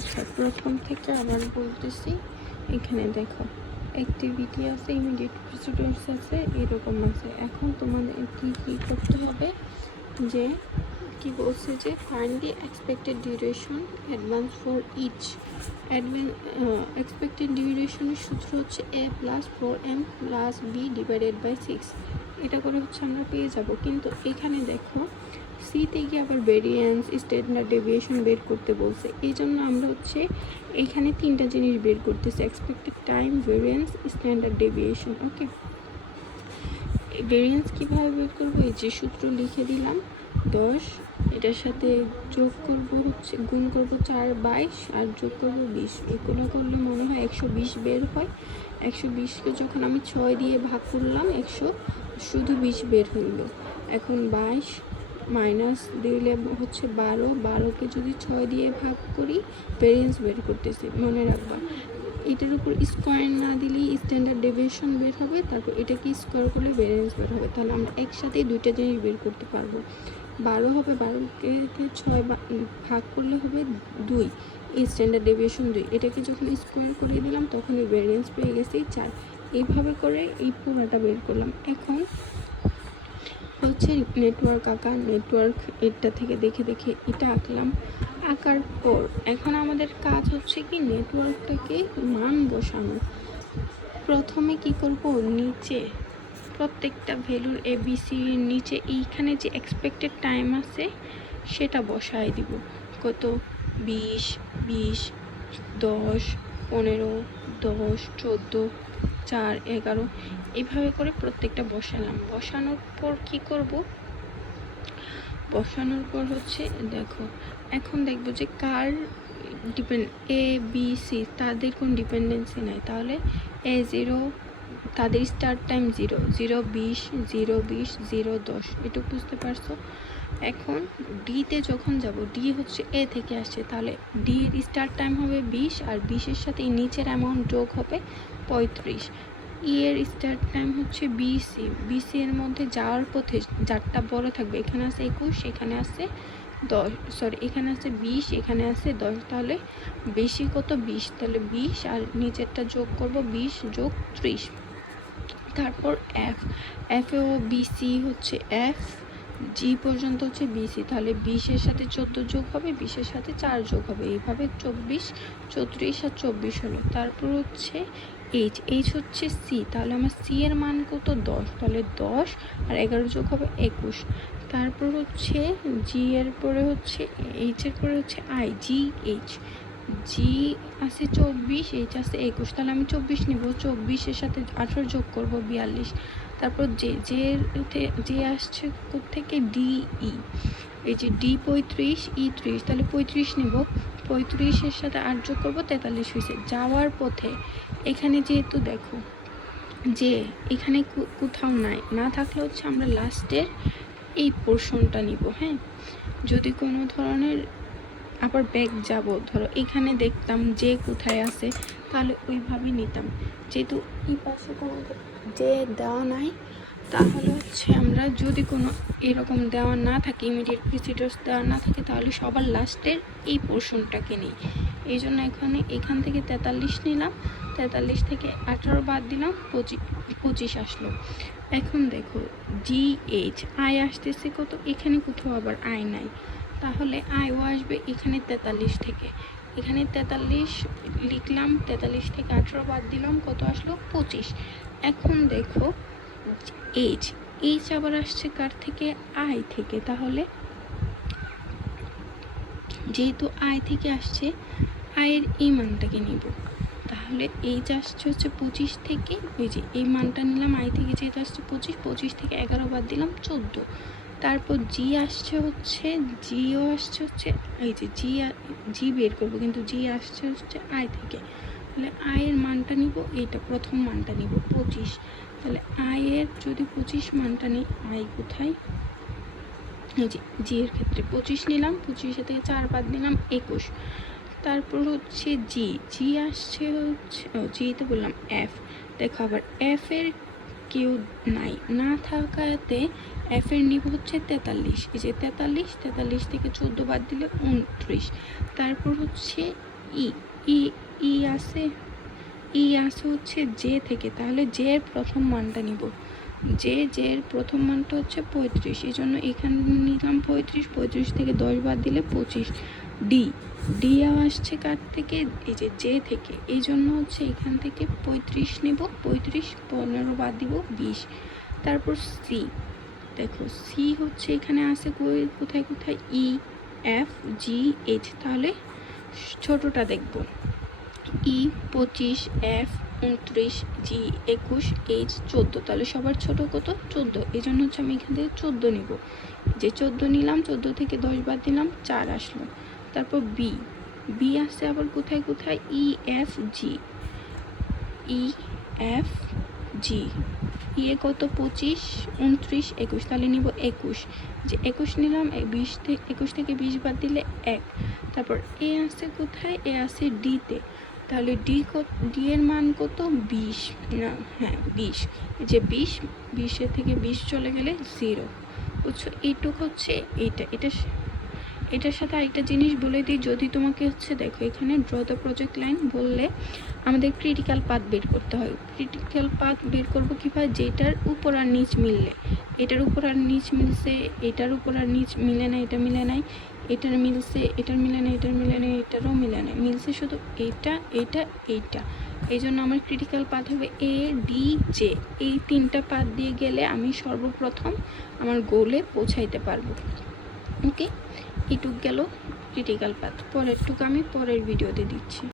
আচ্ছা, প্রথম থেকে আবার বলতেছি। এখানে দেখো অ্যাক্টিভিটি আছে, ইমিডিয়েট প্রেসিডেন্টস আছে, এরকম আছে। এখন তোমাদের কি করতে হবে, যে কি বলছে যে find the expected duration advance for each. Expected ডিউরেশনের সূত্র হচ্ছে a plus 4m plus b divided by 6। এটা করে হচ্ছে আমরা পেয়ে যাব। কিন্তু এখানে দেখো সি থেকে আবার ভেরিয়েন্স, স্ট্যান্ডার্ড ডেভিয়েশন বের করতে বলছে। এই জন্য আমরা হচ্ছে এখানে তিনটা জিনিস বের করতেছি, expected time, variance, standard deviation. Okay, variance কীভাবে বের করবো, এই যে সূত্র লিখে দিলাম 10, এটার সাথে যোগ করব হচ্ছে গুণ করব 4/22 আর যোগ করব 20। এগুলো করলে মনে হয় 120 বের হয়। 120কে যখন আমি 6 দিয়ে ভাগ করলাম 100 শুধু 20 বের হইল। এখন 22 মাইনাস দিলে হচ্ছে 12কে যদি 6 দিয়ে ভাগ করি ভেরিয়েন্স বের করতেছি, মনে রাখবা। এটার উপর স্কোয়ার না দিলেই স্ট্যান্ডার্ড ডেভিয়েশন বের হবে, তারপর এটাকে স্কোয়ার করলে ভেরিয়েন্স বের হবে। তাহলে আমরা একসাথেই দুইটা জিনিস বের করতে পারবো। 12 হবে, 12কে 6 ভাগ করলে হবে 2, স্ট্যান্ডার্ড ডেভিয়েশন 2। এটাকে যখন স্কোয়ার করে দিলাম তখন ভেরিয়েন্স পেয়ে গেছি 4। এইভাবে করে এই পুরোটা বের করলাম। এখন হচ্ছে নেটওয়ার্ক আঁকা, নেটওয়ার্ক এটা থেকে দেখে দেখে এটা আঁকলাম। আঁকার পর এখন আমাদের কাজ হচ্ছে কি নেটওয়ার্কটাকে মান বসানো। প্রথমে কি করব, নিচে প্রত্যেকটা ভ্যালুর এবিসির নিচে এইখানে যে এক্সপেক্টেড টাইম আছে সেটা বসায় দিব। কত, 20, 20, 10, 15, 10, 14, 4, 11, এইভাবে করে প্রত্যেকটা বসালাম। বসানোর পর কি করব, বসানোর পর হচ্ছে দেখো এখন দেখব যে কার এ বি সি তাদের কোন ডিপেন্ডেন্সি নাই। তাহলে A0 তাদের স্টার্ট টাইম 0, 0, 20, 0, 20, 0, 10, এটুকু বুঝতে পারছো। এখন ডিতে যখন যাব, ডি হচ্ছে এ থেকে আসছে, তাহলে ডির স্টার্ট টাইম হবে 20 আর 20-এর সাথে নিচের অ্যামাউন্ট যোগ হবে 35। ই এর স্টার্ট টাইম হচ্ছে বিসি, বিসি এর মধ্যে যাওয়ার পথে যারটা বড় থাকবে, এখানে আছে 21, এখানে আছে 10, সরি এখানে আছে 20, এখানে আছে 10, তাহলে বেশি কত 20, তাহলে 20 আর নিচেরটা যোগ করব 20 যোগ 30। তারপর এফ, এফেও বিসি হচ্ছে এফ, জি পর্যন্ত হচ্ছে বিসি, তাহলে 20-এর সাথে 14 যোগ হবে, 20-এর সাথে 4 যোগ হবে, এইভাবে 24, 34 আর 24 হলো। তারপর হচ্ছে এইচ, এইচ হচ্ছে সি, তাহলে আমার সি এর মান কত 10, তাহলে 10 আর 11 যোগ হবে 21। তারপর হচ্ছে জি এর পরে হচ্ছে এইচ এর পরে হচ্ছে আই, জি এইচ, জি আছে 24, এইচ আছে 21, তাহলে আমি 24 নিব। 24-এর সাথে 18 যোগ করব 42। তারপর যে আসছে থেকে ডি ই, এই যে ডি 35, ই 30, তাহলে 35 নিব। 35-এর সাথে 8 যোগ করব 43 হয়েছে। যাওয়ার পথে এখানে যেহেতু দেখো যে এখানে কোথাও নাই, না থাকলে হচ্ছে আমরা লাস্টের এই পোর্শনটা নিব। হ্যাঁ, যদি কোনো ধরনের আবার ব্যাক যাব, ধরো এখানে দেখতাম যে কোথায় আছে, তাহলে ওইভাবে নিতাম। যেহেতু এই পাশে কোনো যে দেওয়া নাই, তাহলে হচ্ছে আমরা যদি কোনো এরকম দেওয়া না থাকে, ইমিডিয়েট প্রিসিডার্স দেওয়া না থাকে, তাহলে সবার লাস্টের এই পোর্শনটাকে নিই। এই জন্য এখান থেকে 43 নিলাম, 43 থেকে 18 বাদ দিলাম, 25 আসলো। এখন দেখো জি এইচ, আই আসতেছে কত, এখানে কোথাও আবার আই নাই, তাহলে আইও আসবে এখানে 43 থেকে। এখানে 43 লিখলাম, 43 থেকে 18 বাদ দিলাম, কত আসলো 25। এখন দেখো এইচ, এইচ আবার আসছে কার থেকে, আই থেকে, তাহলে যেহেতু আই থেকে আসছে আয়ের এই মানটাকে নিব। তাহলে এইচ আসছে হচ্ছে 25 থেকে, ওই যে এই মানটা নিলাম আই থেকে, যেহেতু আসছে 25, 25 থেকে 11 বাদ দিলাম 14। তারপর জি আসছে হচ্ছে, জিও আসছে হচ্ছে এই যে জি বের করবো, কিন্তু জি আসছে হচ্ছে আই থেকে, তাহলে আয়ের মানটা নিব, এইটা প্রথম মানটা নিব 25। তাহলে আয়ের যদি 25 মানটা নিই, আই কোথায়, এই যে জি এর ক্ষেত্রে 25 নিলাম, 25 থেকে 4 বাদ দিলাম 21। তারপর হচ্ছে জি আসছে হচ্ছে, জিতে বললাম এফ, দেখো আবার এফ এর কেউ নাই, না থাকাতে এফ এর নিব হচ্ছে 43, এই যে 43 থেকে 14 বাদ দিলে 29। তারপর হচ্ছে ই ই ই আছে হচ্ছে জে থেকে, তাহলে জে এর প্রথম মানটা নিব। জে এর প্রথম মানটা হচ্ছে 35, এই জন্য এখানে নিলাম 35 থেকে 10 বাদ দিলে 25। ডি আসছে কার থেকে? এই যে জে থেকে, এই জন্য হচ্ছে এখান থেকে 35 নেব, 15 বাদ দিব 20। তারপর সি, দেখো সি হচ্ছে এখানে আছে কোথায় ই এফ জি এইচ, তাহলে ছোটটা দেখব। ই 25, এফ 29, জি 21, এইচ 14, তাহলে সবার ছোট কত? 14, এই জন্য হচ্ছে আমি এখান থেকে 14 নিব। যে 14 নিলাম, 14 থেকে 10 বাদ দিলাম 4 আসলো। তারপর বি আসছে আবার কোথায় E F G, E F G, ই এ কত? 25, 29, 21, তাহলে নিব 21। যে 21 নিলাম, 21 থেকে 20 বাদ দিলে 1। তারপর এ আছে কোথায়? এ আছে ডিতে, তাহলে ডি এর মান কত? 20, না হ্যাঁ 20। যে 20 থেকে 20 চলে গেলে 0, বুঝছো? এইটুক হচ্ছে এটার সাথে আরেকটা জিনিস বলে দিই, যদি তোমাকে হচ্ছে দেখো এখানে ড্র দ্য প্রজেক্ট লাইন বললে আমাদের ক্রিটিক্যাল পাথ বের করতে হয়। ক্রিটিক্যাল পাথ বের করবো কীভাবে? যেটার উপর আর নিচ মিললে, এটার উপর আর নিচ মিলছে, এটার উপর আর নিচ মিলে না, এটা মিলে নাই, এটার মিলছে, এটার মিলে না, এটার মিলে না, এটারও মিলে না, মিলছে শুধু এইটা, এইটা। এই জন্য আমার ক্রিটিক্যাল পাথ হবে এ ডি জে। এই 3টা পাথ দিয়ে গেলে আমি সর্বপ্রথম আমার গোলে পৌঁছাইতে পারবো। ওকে, এটুক গেল ক্রিটিক্যাল পাথ। পরেরটুকু আমি পরের ভিডিওতে দিচ্ছি।